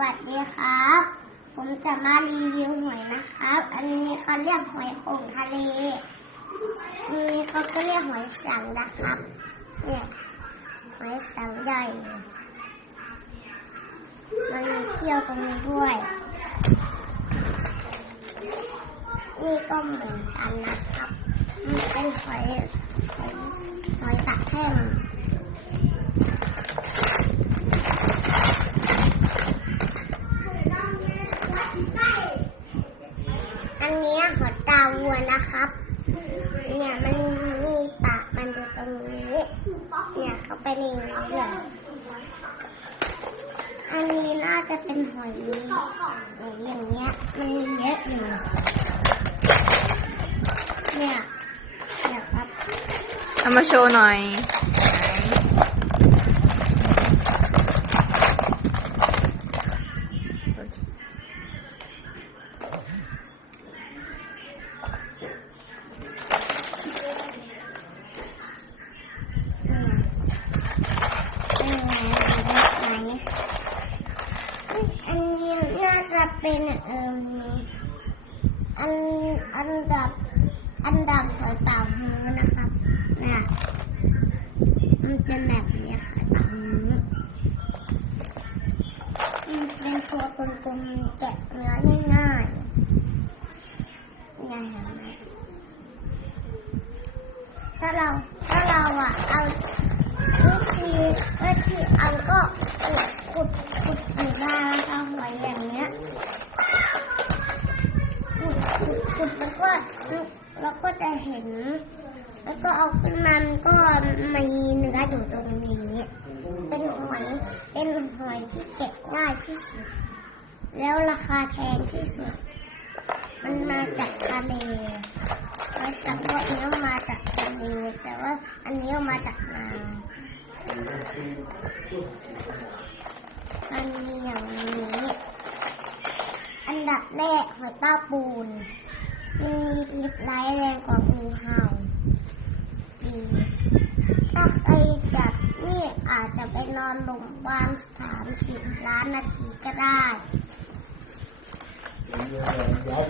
วัสดีครับ ผมจะมารีวิวหอยนะครับ อันนี้เขาเรียกหอยโข่งทะเล อันนี้เขาก็เรียกหอยสังนะครับ เนี่ยหอยสังใหญ่ มันมีเขี้ยวตรงนี้ด้วย นี่ก็เหมือนกันนะครับ มันเป็นหอยหอยหอยตะแท่ง อั นเนี้ยหอยตาวัวนะครับ เนี่ยมันมีปากมันอยู่ตรงนี้ เนี่ยเขาไปในนี้เลยอันนี้น่าจะเป็นหอยหอยอย่างเงี้ย มันมีเยอะอยู่ เนี่ยเนี่ยครับเอามาโชว์หน่อยเป็นไงอันนี้น่าจะ เป็นเอ่อันอันดับอันดับหอยเป่าฮื้อนะครับเนี่ยมันเป็นแบบนี้ค่ะเป่าฮื้อมันเป็นตัวกลมๆแกะเนื้อง่ายๆเนี่ยเห็นไหมถ้าเราถ้าเราอะเอาวิธีวิธีเอาก็ขุดขุดหน้าแล้วเอาหอยอย่างเนี้ย ขุดขุดขุดแล้ว ก็แล้วก็จะเห็น แล้วก็เอาขึ้นมามันก็มีเนื้ออยู่ตรงนี้ เป็นหอย เป็นหอยที่เก็บง่ายที่สุด แล้วราคาแพงที่สุด มันมาจากทะเลหอยสังพวกนี้มาจากทะเลแต่ว่าอันนี้มาจากนามันมีอย่างนี้ อันดับแรกหอยต้าปูน มันมีพิษร้ายแรงกว่างูเห่าถ้าใครจับนี่อาจจะไปนอนโรงพยาบาลสามสิบล้านนาทีก็ได้แดง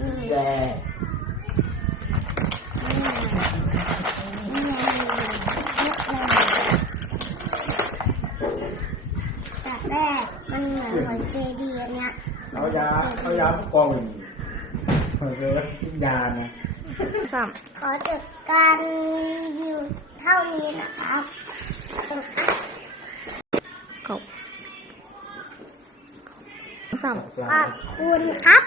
นี่นี่ไงแต่แรกมันเหมือนหอยเจดีย์อันเนี้ย เอายาเอายาผู้กองอย่างนี้ เออยานะสามขอจบการรีวิวเท่านี้นะครับขอบสามขอบคุณครับ